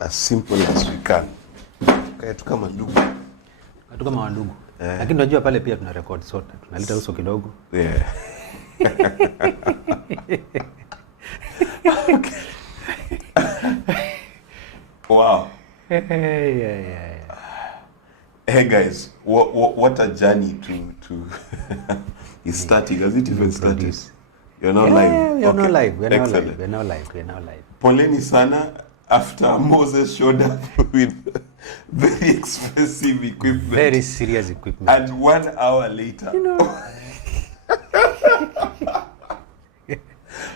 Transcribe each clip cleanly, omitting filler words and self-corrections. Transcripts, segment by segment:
as simple as we can. Kaya tu kama ndugu. Tu kama ndugu. Lakini unajua pale pia tuna record sote. Tunaleta uso kidogo. Yeah. Wow. Yeah. Hey guys, what a journey to is starting. Has it even started? You're not live. We're not live. Excellent. We're not live. Poleni sana after Moses showed up with very expensive equipment. Very serious equipment. And 1 hour later.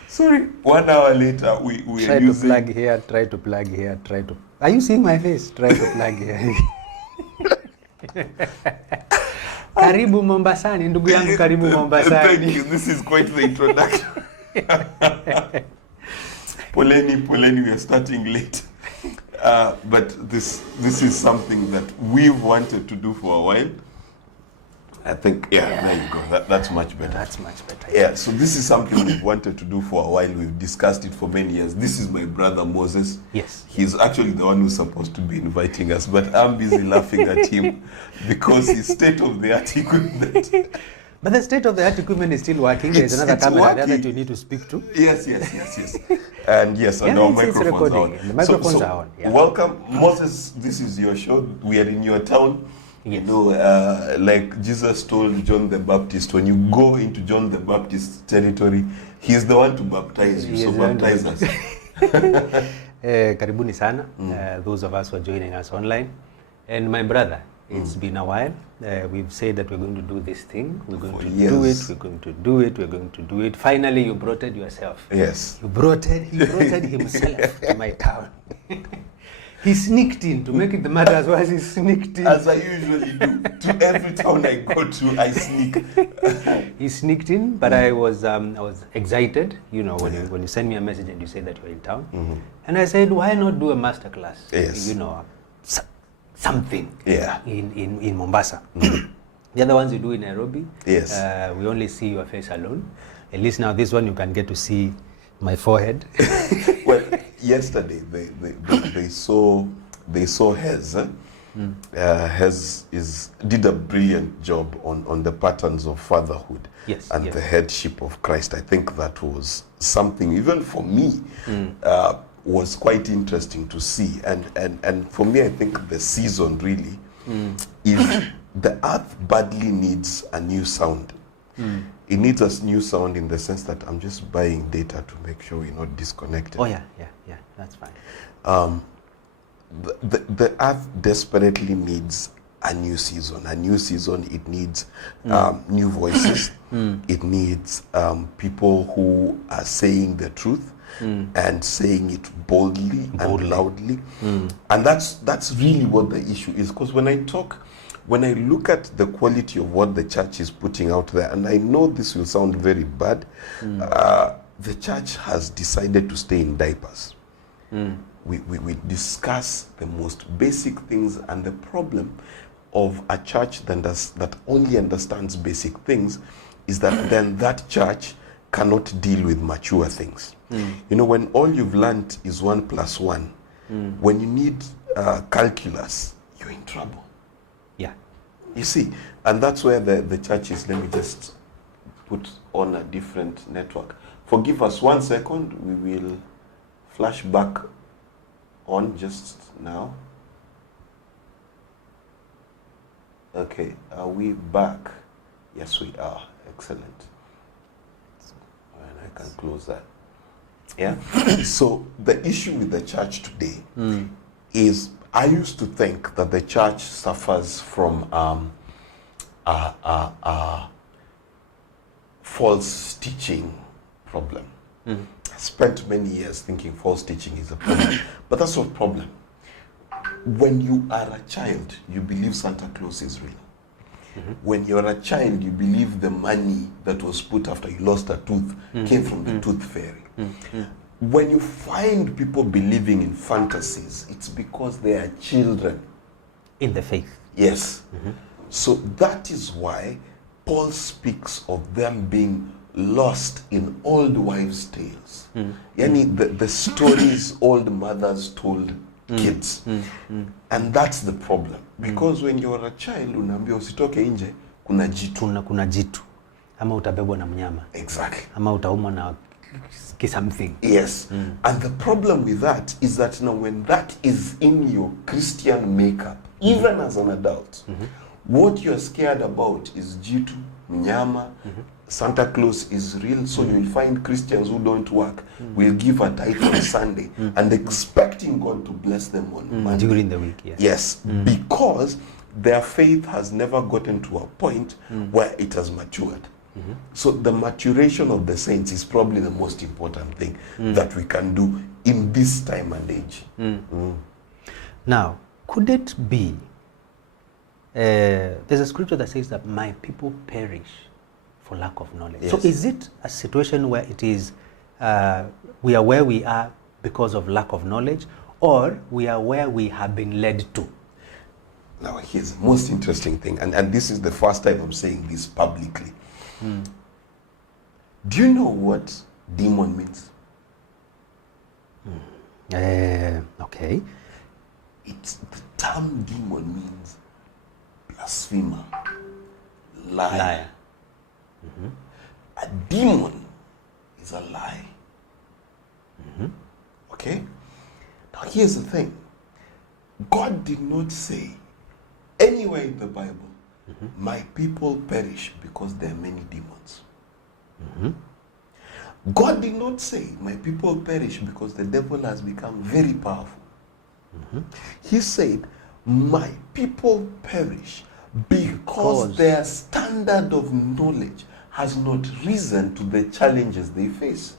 Sorry. 1 hour later, we try are to using... plug here, try to plug here, try to... Are you seeing my face? Try to plug here. Karibu Mombasani, ndugu yangu karibu Mombasani. Thank you. This is quite the introduction. Poleni, we are starting late. But this is something that we've wanted to do for a while. I think, there you go. That's much better. That's much better. Yeah, so this is something we've wanted to do for a while. We've discussed it for many years. This is my brother Moses. Yes. He's actually the one who's supposed to be inviting us, but I'm busy laughing at him because his state-of-the-art equipment. But the state-of-the-art equipment is still working. There's another camera there that you need to speak to. Yes. And yes, and our microphones are on. The microphones are on. Yeah. Welcome, Moses. This is your show. We are in your town. Yes. You know, like Jesus told John the Baptist, when you go into John the Baptist's territory, he's the one to baptize you. So baptize us. Karibuni sana, those of us who are joining us online. And my brother, it's been a while. We've said that we're going to do this thing. We're going to do it. We're going to do it. We're going to do it. Finally, you brought it yourself. Yes. He brought it himself to my town. He sneaked in to make it the matter as well as he sneaked in. As I usually do. To every town I go to, I sneak. He sneaked in, but I was excited, you know, when you send me a message and you say that you're in town. And I said, why not do a masterclass? Yes. You know, something in Mombasa. The other ones you do in Nairobi. Yes. We only see your face alone. At least now this one you can get to see my forehead. Well, yesterday they saw Hez. Hez did a brilliant job on the patterns of fatherhood and the headship of Christ. I think that was something even for me was quite interesting to see. And for me, I think the season really is the earth badly needs a new sound. It needs a new sound in the sense that I'm just buying data to make sure we're not disconnected. Oh yeah, that's fine. The earth desperately needs a new season. A new season, it needs new voices. It needs people who are saying the truth and saying it boldly and loudly. And that's really what the issue is. Because when I look at the quality of what the church is putting out there, and I know this will sound very bad, the church has decided to stay in diapers. We discuss the most basic things, and the problem of a church that only understands basic things is that then that church cannot deal with mature things. You know, when all you've learned is 1 + 1, when you need calculus, you're in trouble. You see, and that's where the church is. Let me just put on a different network. Forgive us 1 second. We will flash back on just now. Okay, are we back? Yes, we are. Excellent. And I can close that. Yeah. So the issue with the church today is, I used to think that the church suffers from false teaching problem. I spent many years thinking false teaching is a problem, but that's not a problem. When you are a child, you believe Santa Claus is real. When you're a child, you believe the money that was put after you lost a tooth came from the tooth fairy. When you find people believing in fantasies, it's because they are children. In the faith. Yes. So that is why Paul speaks of them being lost in old wives' tales. Yani the stories old mothers told kids. And that's the problem. Because when you're a child, unaambia usitoke nje, kuna jitu. Kuna jitu. Ama utabebwa na mnyama. Exactly. Ama utaumwa na something. Yes. And the problem with that is that now when that is in your Christian makeup, even as an adult, what you're scared about is jitu, mnyama, Santa Claus is real, so you'll find Christians who don't work will give a tithe on Sunday and expecting God to bless them on Monday. During the week, yes. Yes, because their faith has never gotten to a point where it has matured. So the maturation of the saints is probably the most important thing that we can do in this time and age. Now, could it be, there's a scripture that says that my people perish for lack of knowledge. Yes. So is it a situation where it is, we are where we are because of lack of knowledge, or we are where we have been led to? Now, here's the most interesting thing, and this is the first time I'm saying this publicly. Do you know what demon means? Okay. It's the term demon means blasphemer, liar. A demon is a lie. Okay? Now here's the thing. God did not say anywhere in the Bible, my people perish because there are many demons. God did not say my people perish because the devil has become very powerful. He said my people perish because their standard of knowledge has not risen to the challenges they face.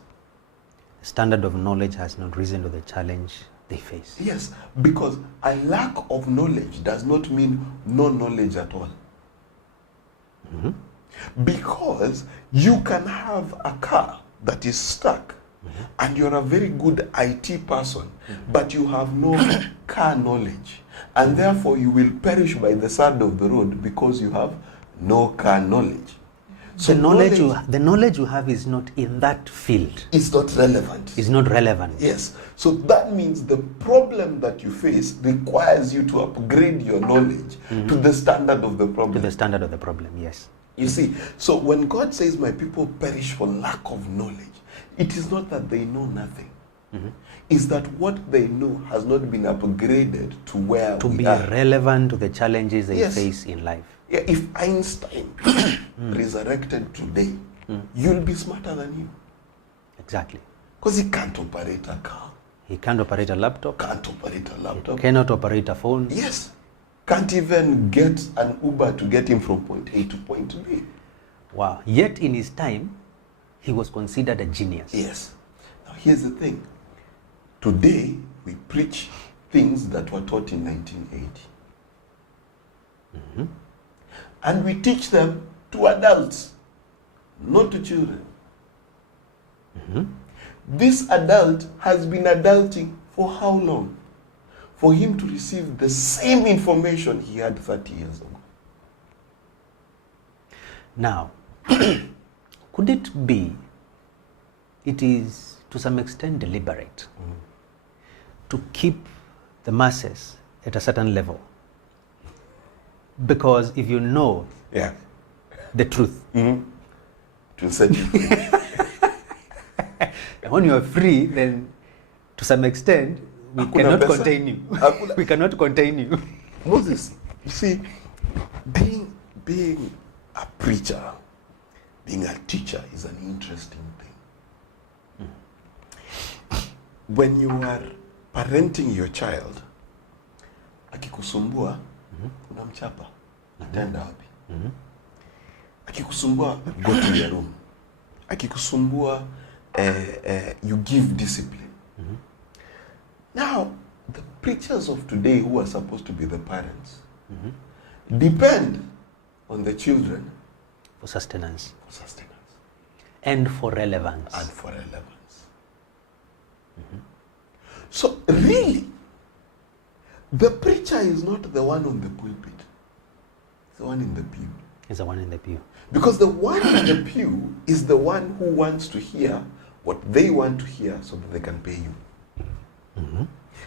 Standard of knowledge has not risen to the challenge they face. Yes, because a lack of knowledge does not mean no knowledge at all. Because you can have a car that is stuck and you're a very good IT person, but you have no car knowledge, and therefore you will perish by the side of the road because you have no car knowledge. So the knowledge you have is not in that field. It's not relevant. It's not relevant. Yes. So that means the problem that you face requires you to upgrade your knowledge to the standard of the problem. To the standard of the problem, yes. You see, so when God says my people perish for lack of knowledge, it is not that they know nothing. It's that what they know has not been upgraded to where to we be are. Relevant to the challenges they face in life. Yeah, if Einstein resurrected today, you'll be smarter than him. Exactly. Because he can't operate a car. He can't operate a laptop. Can't operate a laptop. He cannot operate a phone. Yes. Can't even get an Uber to get him from point A to point B. Wow. Yet in his time, he was considered a genius. Yes. Now here's the thing. Today, we preach things that were taught in 1980. And we teach them to adults, not to children. This adult has been adulting for how long? For him to receive the same information he had 30 years ago. Now, could it be, it is to some extent deliberate to keep the masses at a certain level? Because if you know the truth, to set you free. and when you are free, then to some extent, we cannot contain you. We cannot contain you. Moses, you see, being a preacher, being a teacher is an interesting thing. When you are parenting your child, akikusumbua, unamchapa, atenda wapi? Akikusumbua, go to your room. Akikusumbua, you give discipline. Now, the preachers of today who are supposed to be the parents depend on the children for sustenance. And for relevance. So really, the preacher is not the one on the pulpit. It's the one in the pew. It's the one in the pew. Because the one in the pew is the one who wants to hear what they want to hear so that they can pay you.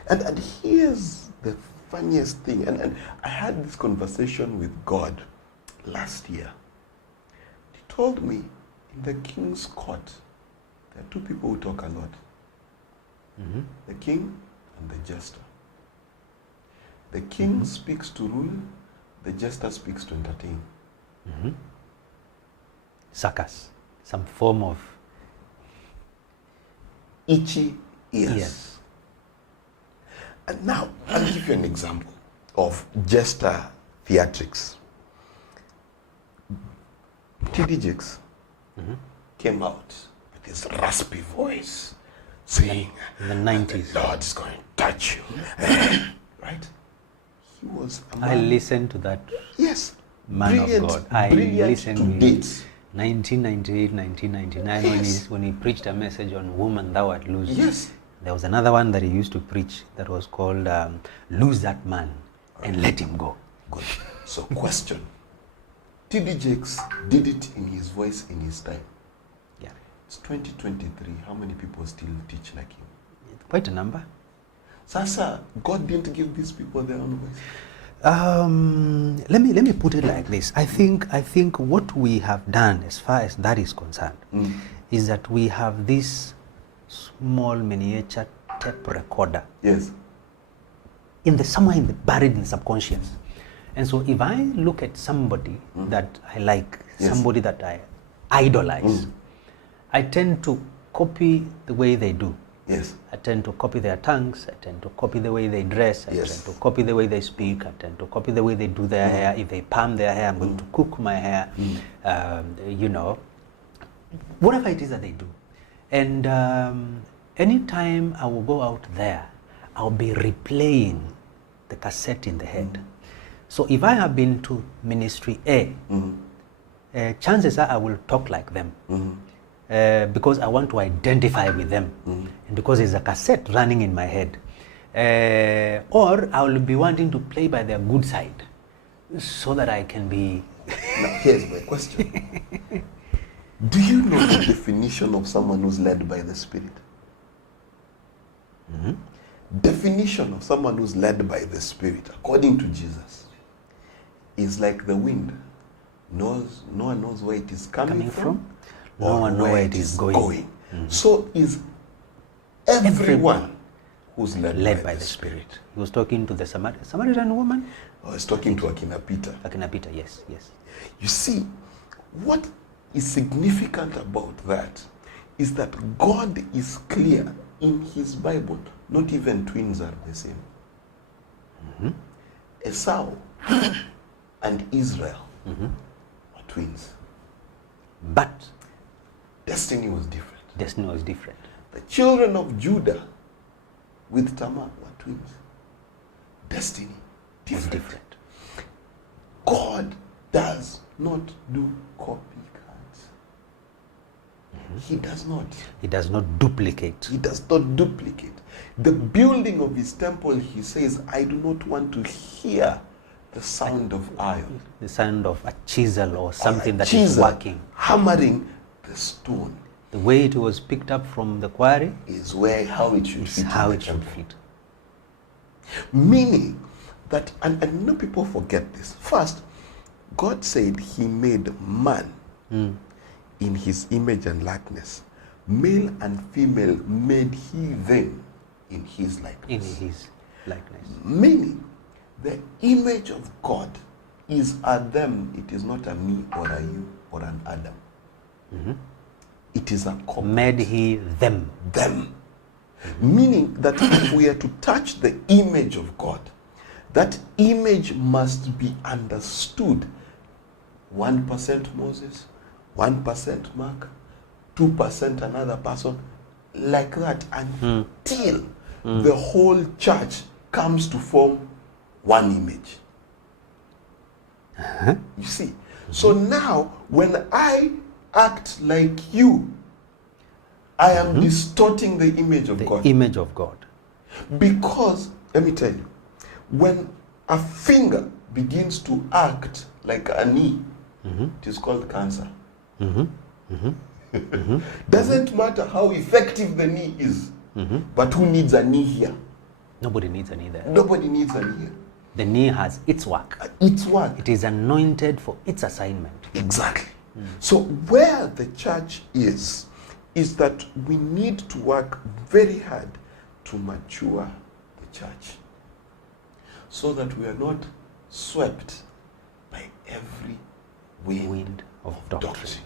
And here's the funniest thing, and I had this conversation with God last year. He told me in the king's court, there are two people who talk a lot. The king and the jester. The king speaks to rule, the jester speaks to entertain. Circus, some form of itchy ears. Yes. And now, I'll give you an example of jester theatrics. T.D. Jakes came out with his raspy voice, saying, in the 90s. "The Lord is going to touch you." Right? He was a man. I listened to that Yes. man Brilliant, of God. I brilliant listened to to date. 1998, 1999, Yes. when he preached a message on woman thou art loose. Yes. There was another one that he used to preach that was called Lose That Man and Let Him Go. Good. So, question. T.D. Jakes did it in his voice in his time. Yeah. It's 2023. How many people still teach like him? Quite a number. Sasa, God didn't give these people their own voice. Let me put it like this. I think what we have done as far as that is concerned is that we have this small miniature tape recorder. Yes. Somewhere buried in the subconscious. And so if I look at somebody that I like, somebody that I idolize, I tend to copy the way they do. Yes. I tend to copy their tongues, I tend to copy the way they dress, I tend to copy the way they speak, I tend to copy the way they do their hair. If they palm their hair, I'm going to cook my hair, whatever it is that they do. And anytime I will go out there, I'll be replaying the cassette in the head. So if I have been to ministry A, chances are I will talk like them. Because I want to identify with them, and because there's a cassette running in my head, or I will be wanting to play by their good side, so that I can be. Now, here's my question: do you know the definition of someone who's led by the Spirit? Definition of someone who's led by the Spirit, according to Jesus, is like the wind. No one knows where it is coming from. No one knows where it is going. So is everyone who's led by the Spirit. He was talking to the Samaritan woman. Oh, he's talking to Akina Peter. Akina Peter, yes. You see, what is significant about that is that God is clear in his Bible. Not even twins are the same. Esau and Israel are twins. But destiny was different. The children of Judah with Tamar were twins. Destiny different. God does not do copycats. He does not. He does not duplicate. He does not duplicate. The building of his temple, he says, I do not want to hear the sound of iron. The sound of a chisel or something that is working. Hammering the stone. The way it was picked up from the quarry is how it should fit. Meaning that, and no people forget this. First, God said he made man in his image and likeness. Male and female made he them in his likeness. Meaning, the image of God is a them. It is not a me or a you or an Adam. It is a couple. Made he them. Meaning that if we are to touch the image of God, that image must be understood. 1% Moses, 1% Mark, 2% another person, like that, until the whole church comes to form one image. You see? So now, when I act like you, I am distorting the image of God. The image of God. Because, let me tell you, when a finger begins to act like a knee, it is called cancer. Doesn't matter how effective the knee is, but who needs a knee here? Nobody needs an ear. Nobody needs an ear. The knee has its work. Its work. It is anointed for its assignment. Exactly. So where the church is that we need to work very hard to mature the church so that we are not swept by every wind of doctrine.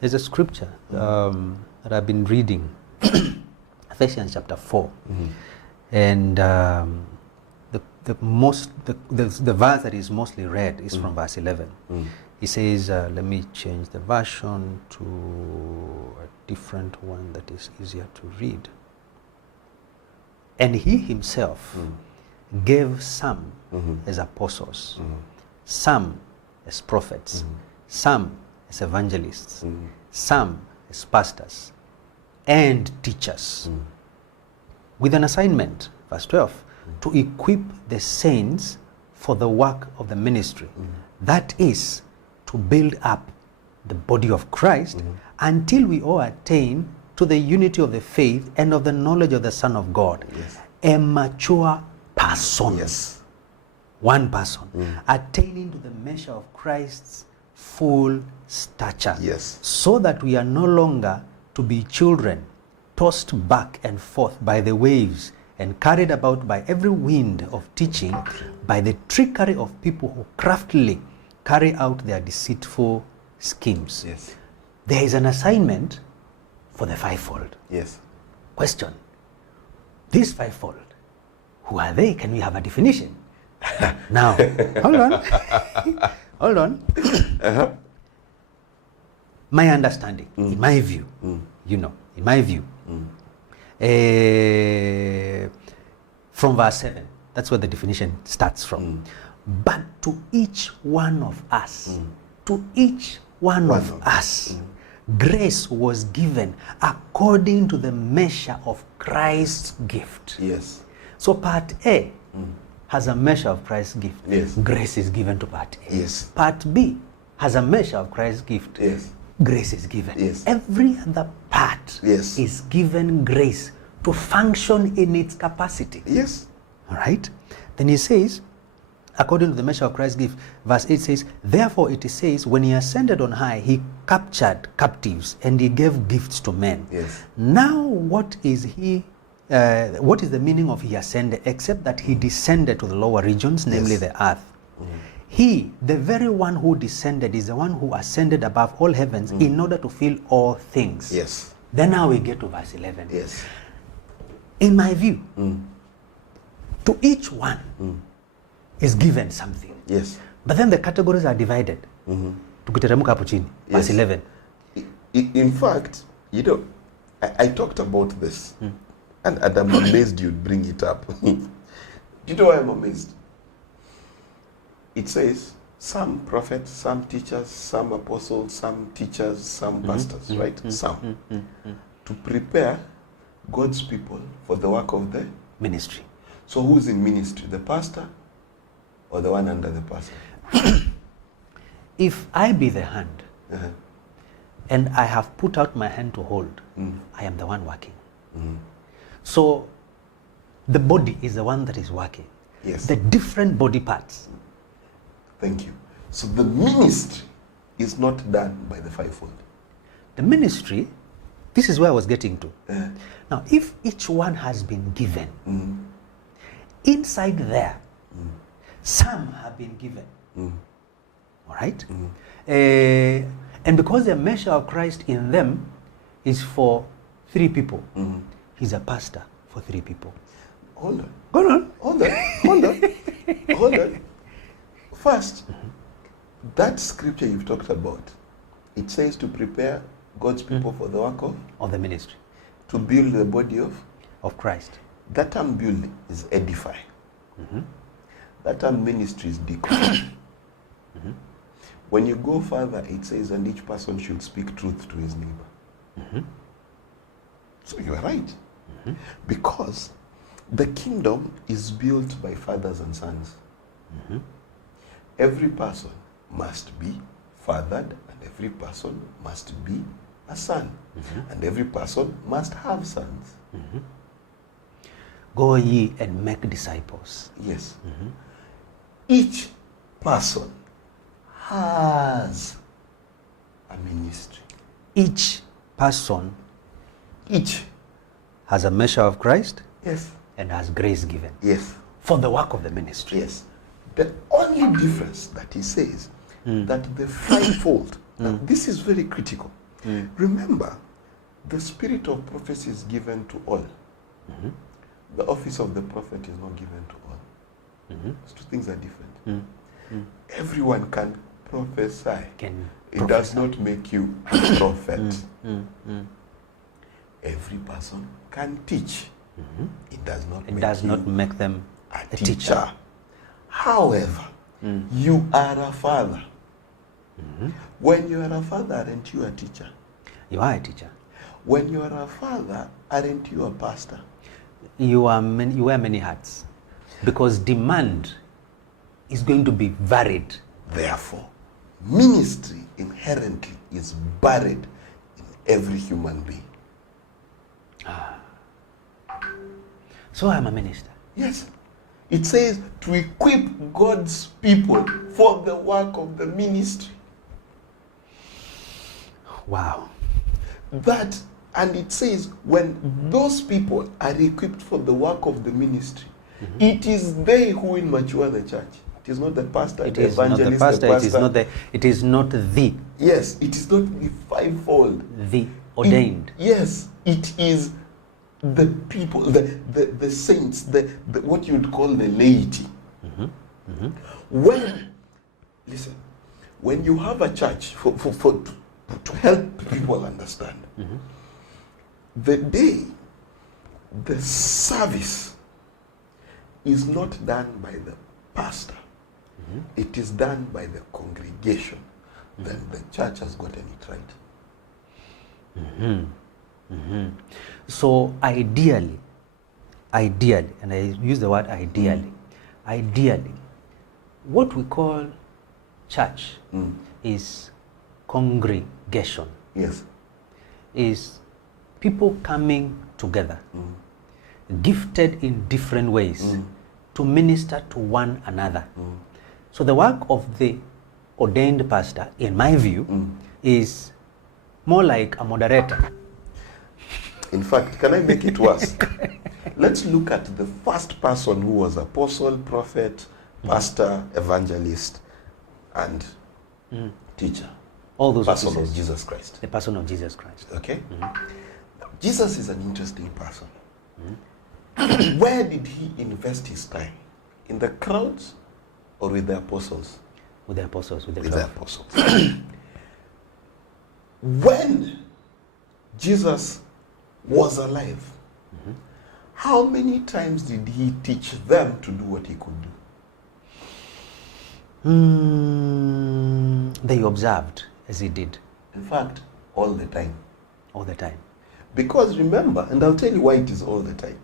There's a scripture that I've been reading, Ephesians chapter 4, and the verse that is mostly read is from verse 11. He says, let me change the version to a different one that is easier to read. And he himself gave some as apostles, some as prophets, some as evangelists, some as pastors and teachers, with an assignment, verse 12, to equip the saints for the work of the ministry, that is, to build up the body of Christ until we all attain to the unity of the faith and of the knowledge of the Son of God, a mature person. One person, attaining to the measure of Christ's full stature, so that we are no longer to be children, tossed back and forth by the waves and carried about by every wind of teaching, by the trickery of people who craftily carry out their deceitful schemes. There is an assignment for the fivefold. Question: these fivefold, who are they? Can we have a definition? Now, hold on. My understanding, in my view, in my view, from verse 7, that's where the definition starts from. But to each one of us, grace was given according to the measure of Christ's gift. So part A has a measure of Christ's gift. Grace is given to part A. Part B has a measure of Christ's gift. Grace is given. Every other part is given grace to function in its capacity. All right? Then he says, according to the measure of Christ's gift, verse 8 says, therefore it says, when he ascended on high, he captured captives and he gave gifts to men. Now what is the meaning of he ascended, except that he descended to the lower regions, namely the earth? He, the very one who descended, is the one who ascended above all heavens in order to fill all things. Then now we get to verse 11. In my view, to each one is given something. But then the categories are divided. Tukiteremka hapo chini, verse 11. In fact, I talked about this, and I'm amazed you'd bring it up. You know why I'm amazed? It says some prophets, some teachers, some apostles, some teachers, some pastors, right? Some. To prepare God's people for the work of the ministry. So who's in ministry? The pastor or the one under the pastor? If I be the hand, and I have put out my hand to hold, I am the one working. So the body is the one that is working. The different body parts. Thank you. So the ministry is not done by the fivefold. The ministry, this is where I was getting to. Now, if each one has been given, inside there, some have been given. All right? And because the measure of Christ in them is for 3 people, he's a pastor for 3 people. Hold on. Hold on. First, that scripture you've talked about, it says to prepare God's people for the work of the ministry. To build the body of Christ. That term build is edify. That term ministry is decorate. When you go further, it says, and each person should speak truth to his neighbor. So you are right. Because the kingdom is built by fathers and sons. Every person must be fathered, and every person must be a son. And every person must have sons. Go ye and make disciples. Yes. Each person has a ministry. Each person Each. has a measure of Christ Yes. and has grace given Yes. for the work of the ministry. Yes. The only difference that he says that the fivefold, now this is very critical. Remember, the spirit of prophecy is given to all. The office of the prophet is not given to all. Those two things are different. Everyone can prophesy. It does not make you a prophet. Every person can teach. It does not make them a teacher. However, you are a father. When you are a father, aren't you a teacher? You are a teacher. When you are a father, aren't you a pastor? You wear many hats because demand is going to be varied. Therefore, ministry inherently is buried in every human being. So I'm a minister. Yes. It says to equip God's people for the work of the ministry. Wow. And it says when those people are equipped for the work of the ministry, it is they who will mature the church. It is not the pastor, the evangelist, it is not the. Yes, it is not the fivefold. The ordained. Yes, it is the people, the saints, the what you would call the laity. When you have a church to help people understand, the day the service is not done by the pastor, it is done by the congregation, then the church has gotten it right. So ideally, and I use the word ideally, what we call church is congregation. Yes. Is people coming together, gifted in different ways to minister to one another. So the work of the ordained pastor, in my view, is more like a moderator. In fact, can I make it worse? Let's look at the first person who was apostle, prophet, pastor, evangelist, and teacher. All those person of Jesus Christ. The person of Jesus Christ. Okay? Jesus is an interesting person. Where did he invest his time? In the crowds or with the apostles? With the apostles. With the apostles. When Jesus was alive, how many times did he teach them to do what he could do? They observed as he did. In fact, all the time. All the time. Because remember, and I'll tell you why it is all the time.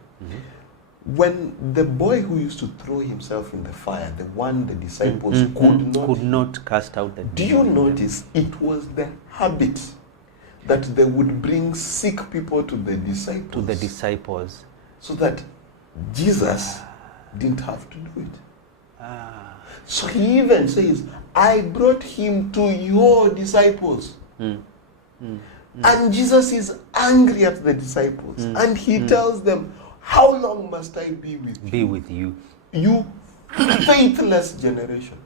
When the boy who used to throw himself in the fire, the one the disciples could not cast out the demon. Do you notice it was the habit that they would bring sick people to the disciples? So that Jesus didn't have to do it. So he even says, I brought him to your disciples. And Jesus is angry at the disciples. And he tells them, how long must I be with you? Be with you. You faithless generation.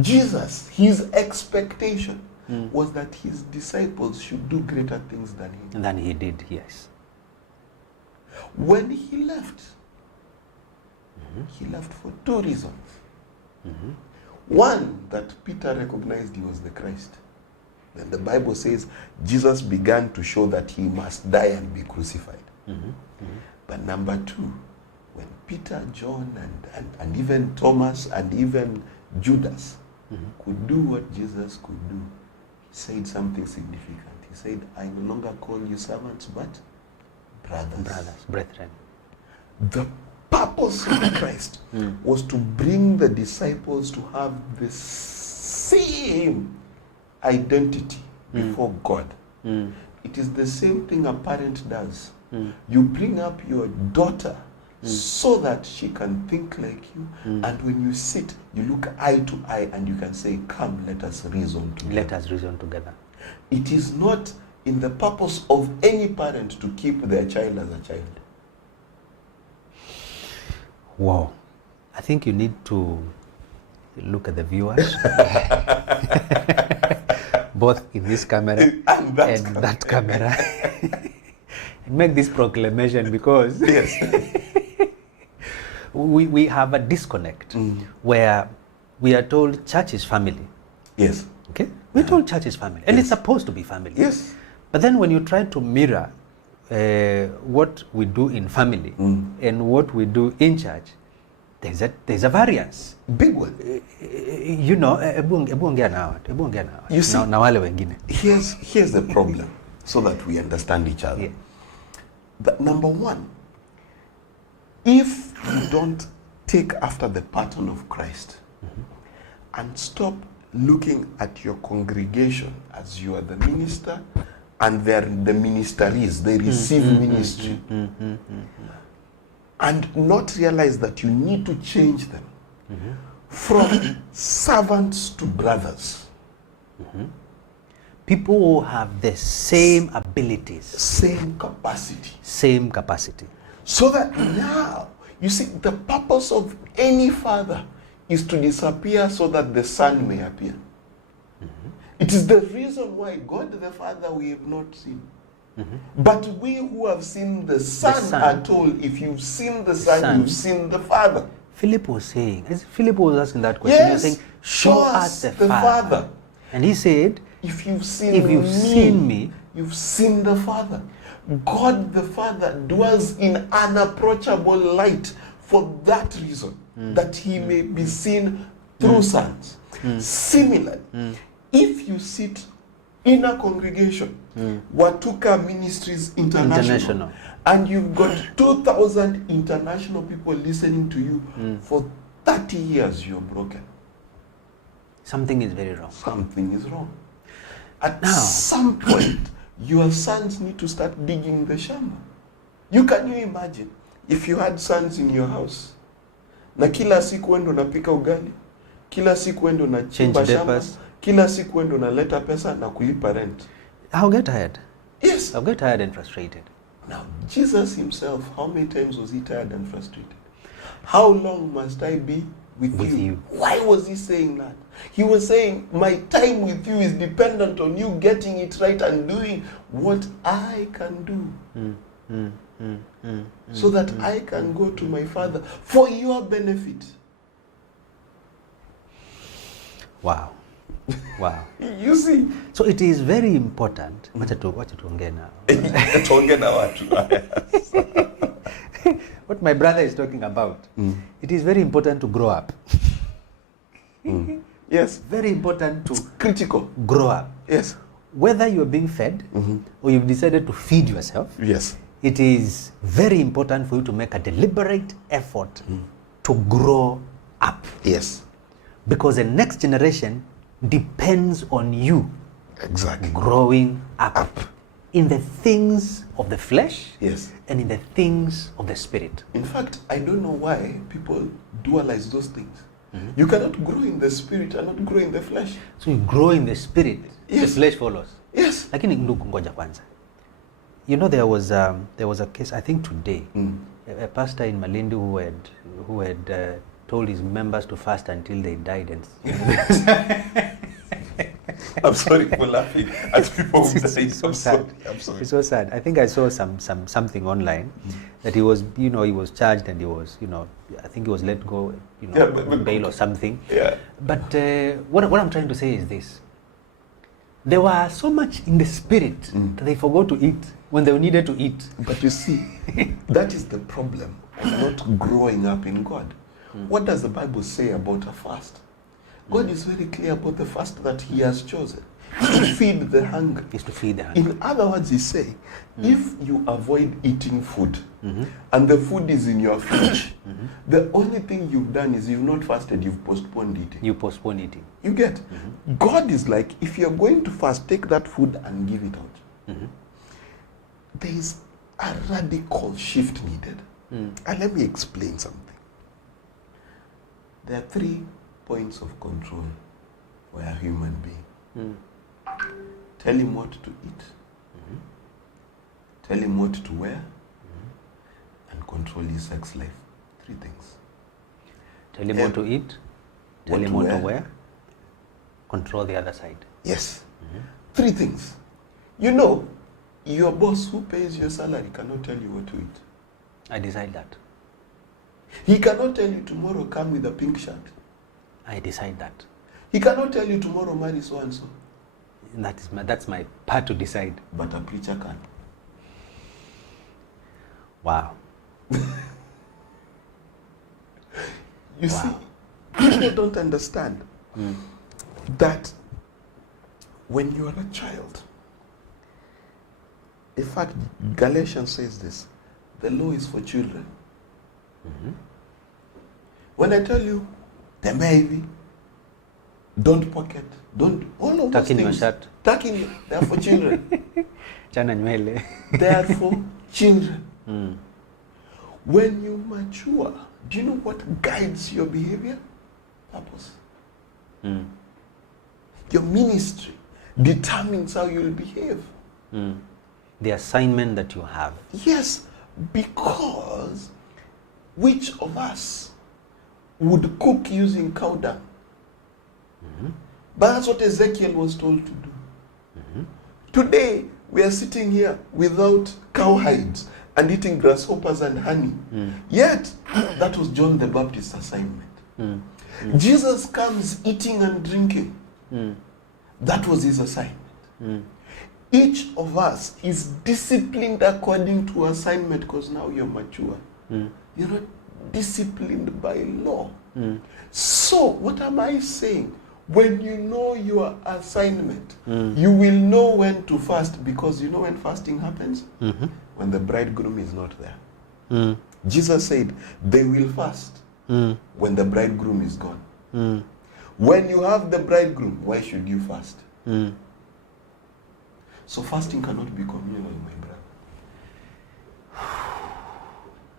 Jesus, his expectation was that his disciples should do greater things than him. Than he did, yes. When he left for two reasons. One, that Peter recognized he was the Christ. Then the Bible says Jesus began to show that he must die and be crucified. But number two, when Peter, John, and even Thomas and even Judas could do what Jesus could do, he said something significant. He said, I no longer call you servants, but brethren. The purpose of Christ was to bring the disciples to have the same identity before God. It is the same thing a parent does You bring up your daughter so that she can think like you. And when you sit, you look eye to eye and you can say, come, let us reason together. Let us reason together. It is not in the purpose of any parent to keep their child as a child. Wow. I think you need to look at the viewers, both in this camera and that camera, and make this proclamation, because we have a disconnect where we are told church is family. Yes. Okay? We're told church is family, and it's supposed to be family. Yes. But then when you try to mirror what we do in family and what we do in church, there's a variance. Big one. You know, you see, na wale wengine. Here's the problem, so that we understand each other. Yeah. But number one, if you don't take after the pattern of Christ and stop looking at your congregation as you are the minister and they're the ministries, they receive ministry, and not realize that you need to change them from servants to brothers. People who have the same abilities, Same capacity. same capacity. So that now, you see, the purpose of any father is to disappear so that the son may appear. It is the reason why God the Father we have not seen. But we who have seen the Son are told, if you've seen the Son, you've seen the Father. Philip was saying, as Philip was asking that question, he was saying, show us the Father. And he said, if you've seen me, you've seen the Father. God the Father dwells in unapproachable light for that reason, that he may be seen through sons. Similarly, if you sit in a congregation, Watuka Ministries International, and you've got 2,000 international people listening to you, for 30 years you're broken. Something is very wrong. Something is wrong. At some point, your sons need to start digging the shamba. Can you imagine if you had sons in your house? Na kila siku wendo napika ugali, kila siku wendo na chimba shamba, kila siku wendo na leta pesa na kulipa rent. I'll get tired. Yes. I'll get tired and frustrated. Now, Jesus himself, how many times was he tired and frustrated? How long must I be with you? Why was he saying that? He was saying, my time with you is dependent on you getting it right and doing what I can do. So that I can go to my Father for your benefit. Wow. Wow. You see? So it is very important. What my brother is talking about, it is very important to grow up. Yes. Very important to critical. Grow up. Yes. Whether you are being fed or you've decided to feed yourself, yes, it is very important for you to make a deliberate effort to grow up. Yes. Because the next generation depends on you. Exactly. Growing up. In the things of the flesh, yes, and in the things of the spirit. In fact, I don't know why people dualize those things. You cannot grow in the spirit and not grow in the flesh. So you grow in the spirit, yes, the flesh follows. Yes. Lakini ndugu ngoja kwanza. You know, there was a case, I think today, a pastor in Malindi who had told his members to fast until they died. And I'm sorry for laughing at people who died. It's so sad. I'm sorry. It's so sad. I think I saw something online that he was charged and he was, I think he was let go, on bail or something. Yeah. But what I'm trying to say is this. They were so much in the spirit that they forgot to eat when they needed to eat. But you see, that is the problem of not growing up in God. What does the Bible say about a fast? God is very clear about the fast that he has chosen. To feed the hungry. Is to feed the hungry. In other words, he's saying, if you avoid eating food, and the food is in your fridge, the only thing you've done is you've not fasted, you've postponed eating. You postpone eating. You get? God is like, if you're going to fast, take that food and give it out. There is a radical shift needed. And let me explain something. There are 3 points of control for a human being. Tell him what to eat, tell him what to wear, and control his sex life. 3 things. Tell him what to eat, tell him what to wear, control the other side. Yes. 3 things. You know, your boss who pays your salary cannot tell you what to eat. I decide that. He cannot tell you tomorrow come with a pink shirt. I decide that. He cannot tell you tomorrow marry so and so. That's my part to decide. But a preacher can. Wow. You see, people don't understand that when you are a child, in fact, Galatians says this, the law is for children. When I tell you, tembea hivi, don't pocket, don't, all of Tuck those in things. your shirt. Tuck in your, they are for children. Chana nywele. They are for children. When you mature, do you know what guides your behavior? Purpose. Your ministry determines how you'll behave. The assignment that you have. Yes, because which of us would cook using cow dung? But that's what Ezekiel was told to do. Today, we are sitting here without cowhides and eating grasshoppers and honey. Yet, that was John the Baptist's assignment. Jesus comes eating and drinking. That was his assignment. Each of us is disciplined according to assignment because now you're mature. You're not disciplined by law. So, what am I saying? When you know your assignment, you will know when to fast, because you know when fasting happens? When the bridegroom is not there. Jesus said, they will fast when the bridegroom is gone. When you have the bridegroom, why should you fast? So fasting cannot be communal, my brother.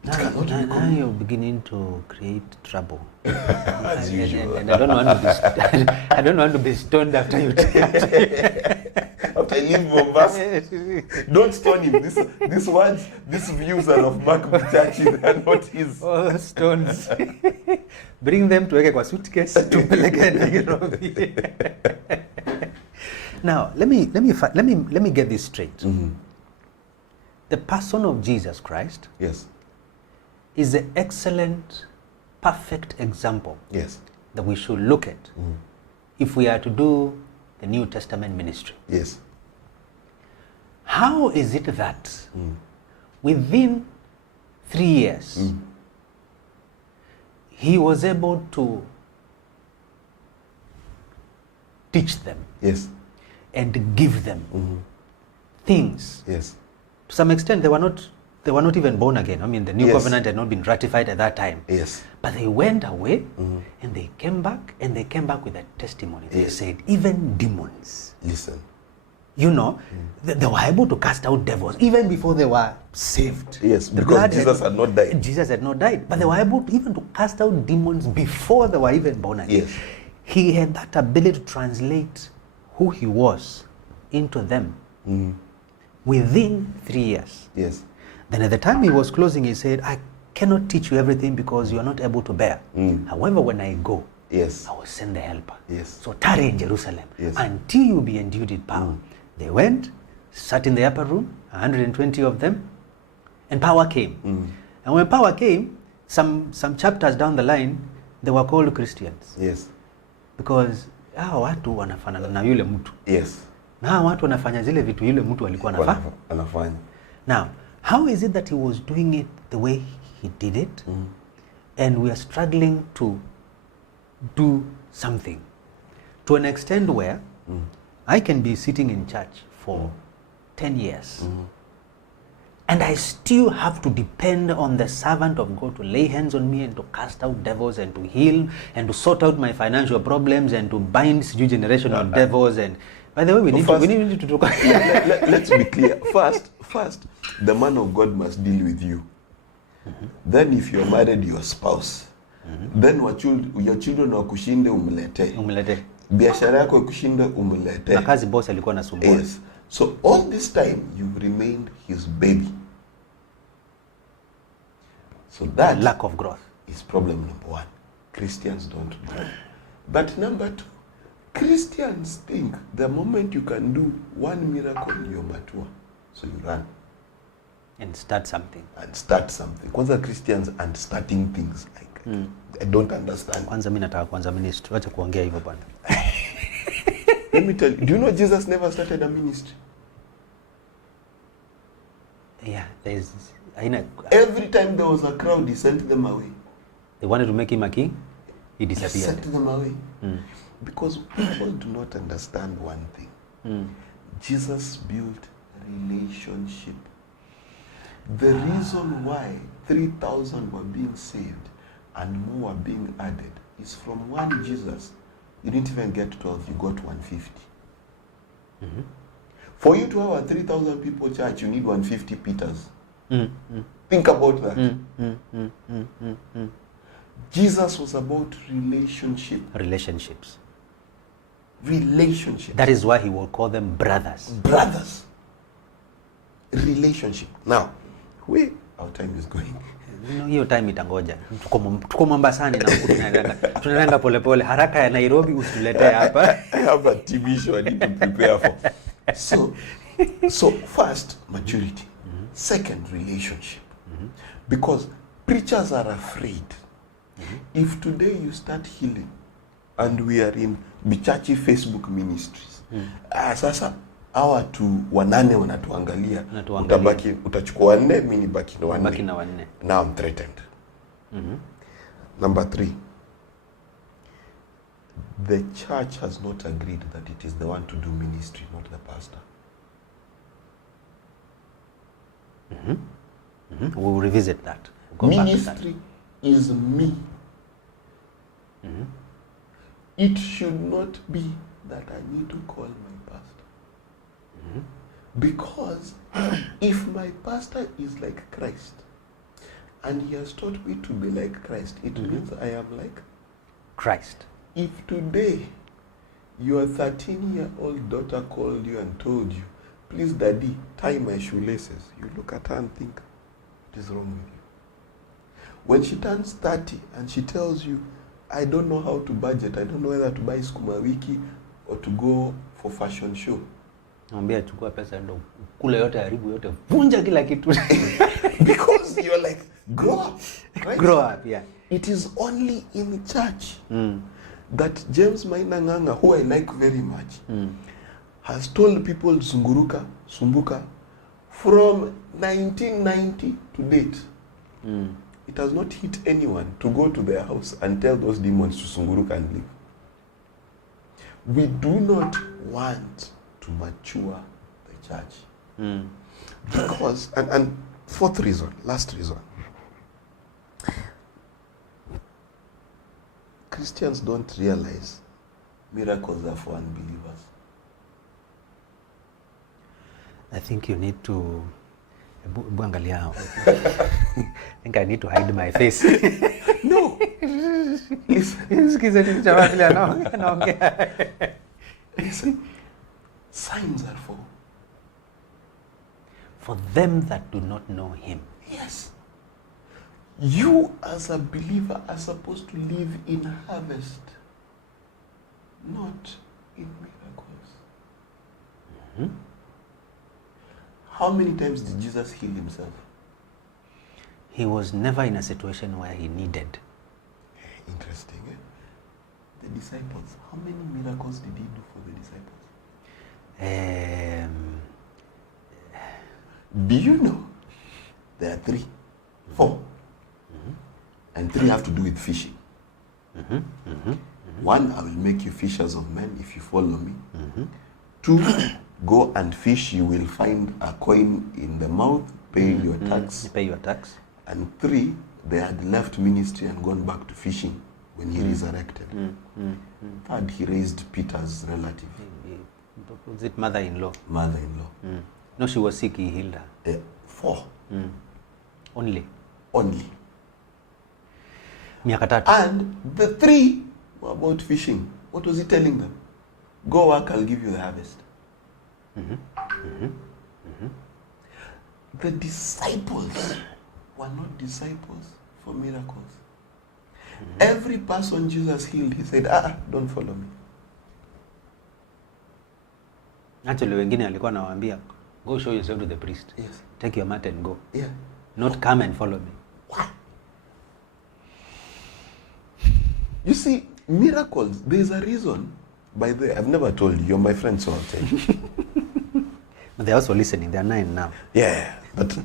Now you're beginning to create trouble. As usual. And I don't want to be I don't want to be stoned after you take it. After I leave Mombasa, don't stone him. These words, these views are of Mark Buchachi, they are not his. Oh, stones. Bring them to weke kwa suitcase to peleke Nairobi. Now, let me get this straight. The person of Jesus Christ, yes, is the excellent, perfect example, yes, that we should look at if we are to do the New Testament ministry. yes. How is it that within 3 years he was able to teach them, Yes, and give them things? yes, To some extent, they were not even born again. I mean, the new covenant had not been ratified at that time. yes. But they went away and they came back, and they came back with a testimony. They said, even demons, Listen. you know, they were able to cast out devils even before they were saved. Yes, The because blood Jesus had not died. Jesus had not died, but they were able even to cast out demons before they were even born again. Yes. He had that ability to translate who he was into them within 3 years. Yes. Then at the time he was closing, he said, I cannot teach you everything because you are not able to bear. However, when I go, Yes. I will send the helper. Yes. So tarry in Jerusalem Yes. until you be endued with power. They went, sat in the upper room, 120 of them, and power came. And when power came, some chapters down the line, they were called Christians. Yes. Because hao watu wanafanana na yule mtu. Yes. Na hao watu wanafanya zile vitu yule mtu alikuwa anafanya. Now, how is it that he was doing it the way he did it? And we are struggling to do something to an extent where I can be sitting in church for 10 years and I still have to depend on the servant of God to lay hands on me and to cast out devils and to heal and to sort out my financial problems and to bind generational devils. And By the way, we So need to talk. Let's be clear. First, the man of God must deal with you. Then if you're married, your spouse. Then your children wakushinde umlete. Biashara yako ikushinde umlete. Na kazi boss alikuwa anasumbua. Yes. So all this time you've remained his baby. So that lack of growth is problem number one. Christians don't do that. But number two, Christians think the moment you can do one miracle, you're mature. So you run. And start something. Kwanza Christians and starting things. I don't understand. Kwanza mimi nataka kwanza ministry. Wacha kuongea hivyo bwana. Let me tell you, do you know Jesus never started a ministry? Yeah, every time there was a crowd, he sent them away. They wanted to make him a king, he disappeared. He sent them away. Because people do not understand one thing. Jesus built relationship. The reason why 3,000 were being saved and more were being added is from one Jesus. You didn't even get 12, you got 150. For you to have a 3,000 people church, you need 150 Peters. Think about that. Jesus was about relationships. That is why he will call them brothers. Relationship. Now, our time is going. Hiyo time itangoja. Tuko Mombasani na tunaenda polepole. Haraka ya Nairobi usiletee hapa. I have a TV show I need to prepare for. So first, maturity. Second, relationship. Because preachers are afraid. If today you start healing, and we are in Bichachi Facebook ministries, sasa hawa tu wanane wanatuangalia, utachukua wanne, mimi nibaki na wanne. Now I'm threatened. Number 3, the church has not agreed that it is the one to do ministry, not the pastor. We'll revisit that. Ministry is me. It should not be that I need to call my pastor. Because if my pastor is like Christ and he has taught me to be like Christ, it means I am like Christ. If today your 13-year-old daughter called you and told you, please daddy, tie my shoelaces, you look at her and think, what is wrong with you? When she turns 30 and she tells you, I don't know how to budget, I don't know whether to buy Skuma Wiki or to go for fashion show. Naambia chukua pesa ndo kule yote haribu yote vunja kila kitu. Because you're like, grow up. Right? Grow up, yeah. It is only in church that James Maina Nganga, who I like very much, has told people Sumbuka from 1990 to date. It has not hit anyone to go to their house and tell those demons to Sunguruka and leave. We do not want to mature the church. Because, and fourth reason, last reason, Christians don't realize miracles are for unbelievers. I think you need to I think I need to hide my face. No. Listen, signs are for them that do not know him. Yes. You as a believer are supposed to live in harvest, not in miracles. How many times did Jesus heal himself? He was never in a situation where he needed. Interesting, eh? The disciples, how many miracles did he do for the disciples? Do you know? There are 3, 4. And 3 have to do with fishing. 1, I will make you fishers of men if you follow me. 2, go and fish, you will find a coin in the mouth, pay your tax. You pay your tax. And 3, they had left ministry and gone back to fishing when he resurrected. 3rd, he raised Peter's relative. Was it mother-in-law? Mother-in-law. No, she was sick, he healed her. 4. Only. Miaka tatu. And the 3 were about fishing. What was he telling them? Go work, I'll give you the harvest. The disciples were not disciples for miracles. Every person Jesus healed, he said, don't follow me. Actually, wengine alikuwa anawaambia, go show yourself to the priest. Yes. Take your mat and go. Yeah. Not come and follow me. What? You see, miracles, there's a reason. By the way, I've never told you, you're my friend, so I'll tell you. But they're also listening, they're 9 now. Yeah, but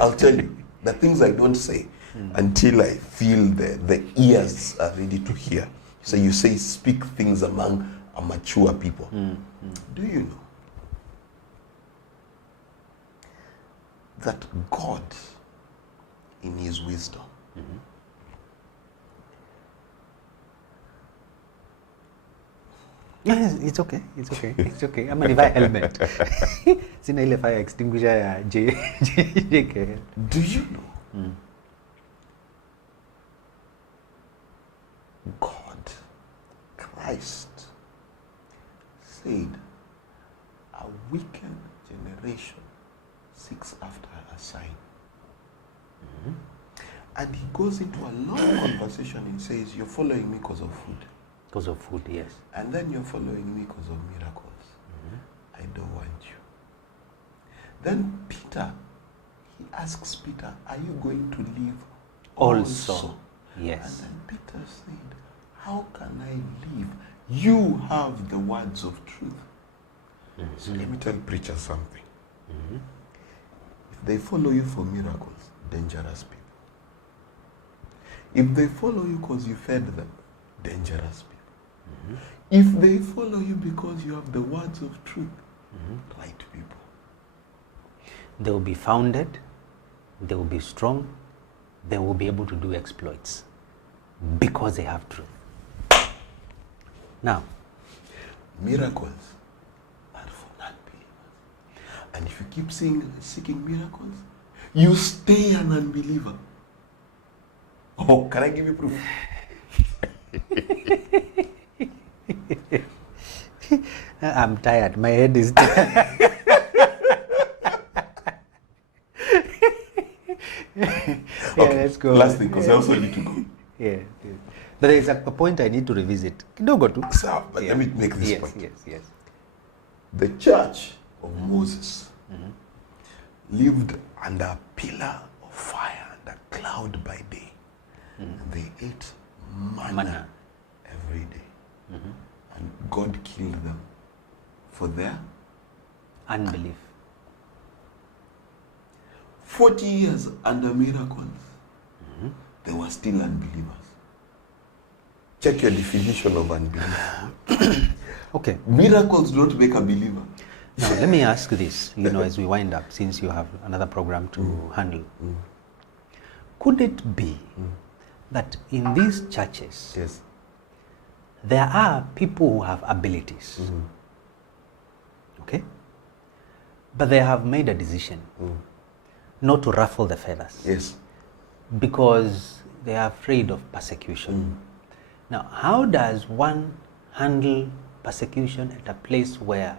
I'll tell you, the things I don't say until I feel the ears are ready to hear. So you say, speak things among a mature people. Do you know that God, in his wisdom, Yes, it's okay. It's okay. I'm gonna buy a helmet. Sina ile fire extinguisher ya JK. Do you know God, Christ, said a wicked generation seeks after a sign. And he goes into a long conversation and says, you're following me because of food. Because of food, yes. And then you're following me because of miracles. I don't want you. Then Peter, he asks Peter, are you going to leave also? Yes. And then Peter said, how can I leave? You have the words of truth. So let me tell preachers something. If they follow you for miracles, dangerous people. If they follow you because you fed them, dangerous people. If they follow you because you have the words of truth, right people. They will be founded, they will be strong, they will be able to do exploits because they have truth. Now, miracles are for non-believers. And if you keep seeking miracles, you stay an unbeliever. Oh, can I give you proof? I'm tired. My head is tired. Let's go. Last thing, because I also need to go. Yeah. But there's a point I need to revisit. Kidogo tu. So, but let me make this point. Yes. The church of Moses lived under a pillar of fire and a cloud by day. And they ate manna every day. And God killed them for their unbelief. 40 years under miracles, they were still unbelievers. Check your definition of unbelief. Okay. Miracles don't make a believer. Now, let me ask this, as we wind up, since you have another program to handle. Could it be that in these churches, Yes. there are people who have abilities, okay? But they have made a decision not to ruffle the feathers. Yes. Because they are afraid of persecution. Now, how does one handle persecution at a place where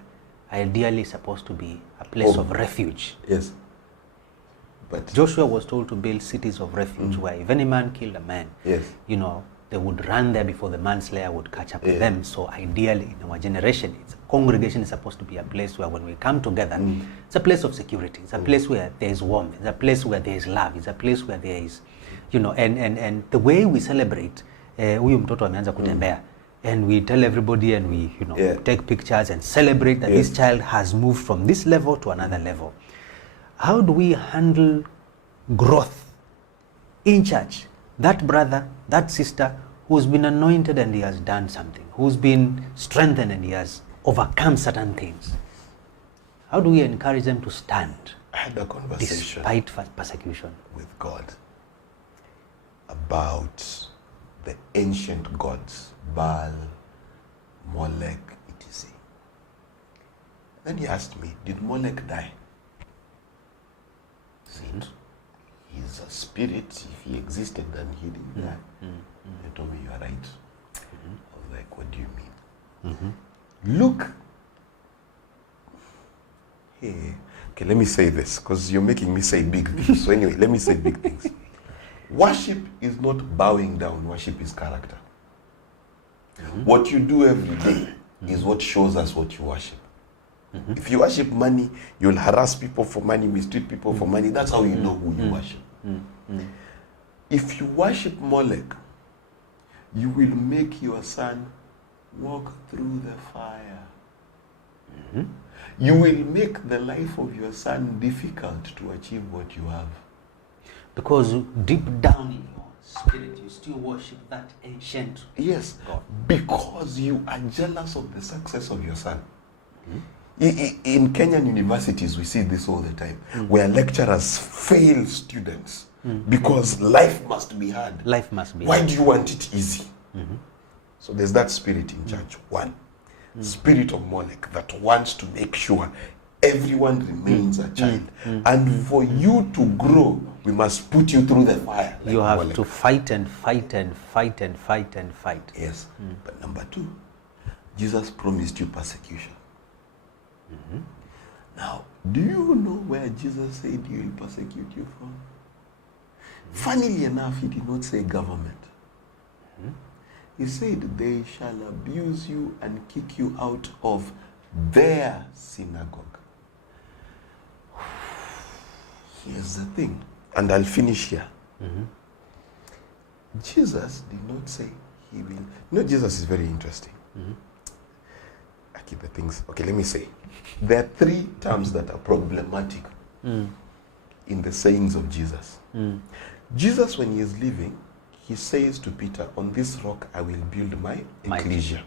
ideally is supposed to be a place of refuge? Yes. But Joshua was told to build cities of refuge where if any man killed a man, yes. They would run there before the manslayer would catch up with them. So ideally, in our generation, congregation is supposed to be a place where when we come together, it's a place of security. It's a place where there is warmth. It's a place where there is love. It's a place where there is, and the way we celebrate, huyu mtoto ameanza kutembea, and we tell everybody and we, take pictures and celebrate that this child has moved from this level to another level. How do we handle growth in church? That brother, that sister who's been anointed and he has done something, who's been strengthened and he has overcome certain things. How do we encourage them to stand I had a conversation despite persecution with God about the ancient gods, Baal, Molech, etc. Then he asked me, did Molech die? I said, he's a spirit. If he existed, then he didn't die. He told me, you are right. I was like, what do you mean? Look. Hey. Okay, let me say this, because you're making me say big things. So anyway, let me say big things. Worship is not bowing down. Worship is character. What you do every day is what shows us what you worship. If you worship money, you'll harass people for money, mistreat people for money. That's how you know who you worship. If you worship Molech, you will make your son walk through the fire. You will make the life of your son difficult to achieve what you have. Because deep down in your spirit, you still worship that ancient God. Because you are jealous of the success of your son. In Kenyan universities, we see this all the time, where lecturers fail students because life must be hard. Life must be Why hard. do you want it easy? So there's that spirit in church. One, spirit of Molech that wants to make sure everyone remains a child. And for you to grow, we must put you through the fire. Like You have Molech. to fight and fight and fight and fight and fight. Yes. But number two, Jesus promised you persecution. Now, do you know where Jesus said he will persecute you from? Funnily enough, he did not say government. He said they shall abuse you and kick you out of their synagogue. Here's the thing, and I'll finish here. Jesus did not say he will. You know, Jesus is very interesting. I keep the things. Okay, let me say. There are three terms that are problematic in the sayings of Jesus. Jesus, when he is living, he says to Peter, on this rock I will build my ecclesia.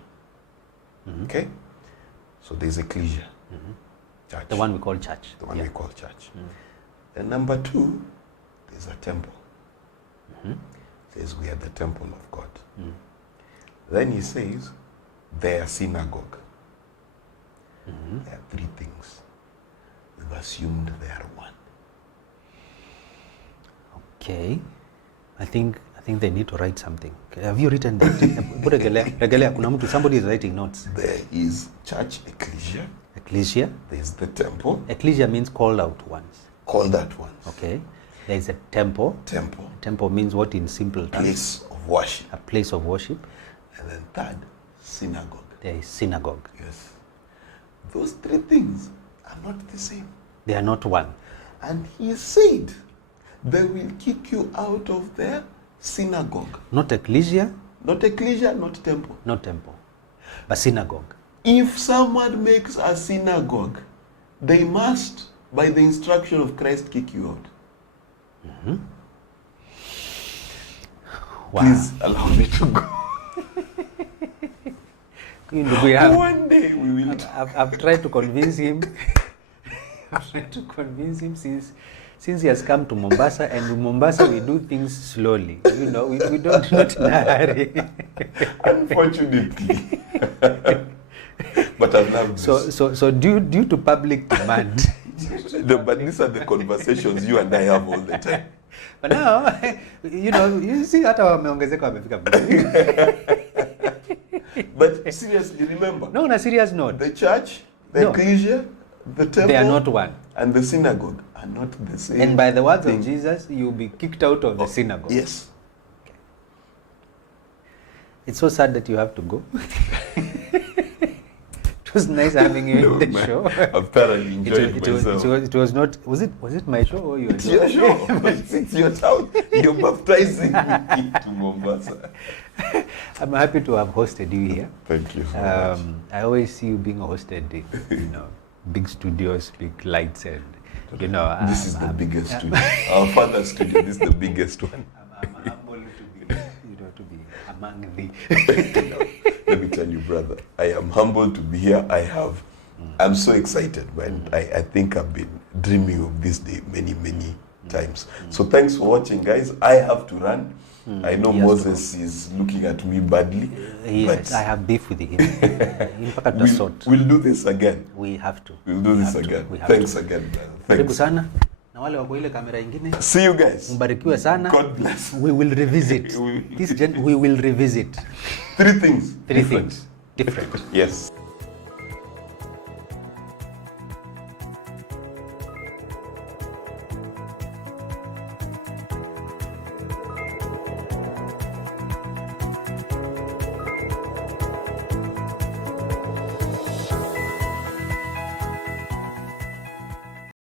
Okay? So there's ecclesia. Church. The one we call church. The one we call church. And number two, there's a temple. Says we are the temple of God. Then he says, their synagogue. There are three things. We've assumed they are one. Okay. I think they need to write something. Okay. Have you written that? Regelea, kuna mtu, somebody is writing notes. There is church, ecclesia. Ecclesia. There's the temple. Ecclesia means called out ones. Called out ones. Okay. There is a temple. Temple. Temple means what in simple terms? Place of worship. A place of worship. And then third, synagogue. There is synagogue. Yes. Those three things are not the same. They are not one. And he said, they will kick you out of their synagogue. Not ecclesia. Not ecclesia, not temple. Not temple. But synagogue. If someone makes a synagogue, they must, by the instruction of Christ, kick you out. Wow. Please allow me to go. One day we will. I've tried to convince him. Since he has come to Mombasa, and in Mombasa we do things slowly. You know, we don't not in a hurry. Unfortunately. But I've loved this. So due to public demand. No, but these are the conversations you and I have all the time. But now, you see hata wameongezeka wamefika vizuri. But seriously, remember. No, on a serious note. The church, the ecclesia, the temple, they are not one. And the synagogue are not the same. And by the words of Jesus, you'll be kicked out of the synagogue. Yes. Okay. It's so sad that you have to go. It was nice having you in the show. I've thoroughly enjoyed myself. It was not. Was it my show or your show? It's your show. It's your town. You're baptizing me to Mombasa. I'm happy to have hosted you here. Thank you so much. I always see you being hosted in, big studios, big lights, and this is the biggest studio. Our father's studio. This is the biggest one. I'm humble to be among the. Let me tell you, brother, I am humbled to be here. I'm so excited, man. I think I've been dreaming of this day many, many times. So thanks for watching, guys. I have to run. I know Moses is looking at me badly. Yes, I have beef with him. We'll do this again. We have to. We'll do this again. Thanks again. Karibu sana. Na wale wako ile kamera ingine. See you guys. Mbarikiwe sana. God bless. We will revisit. We will revisit. Three things. Different. Yes.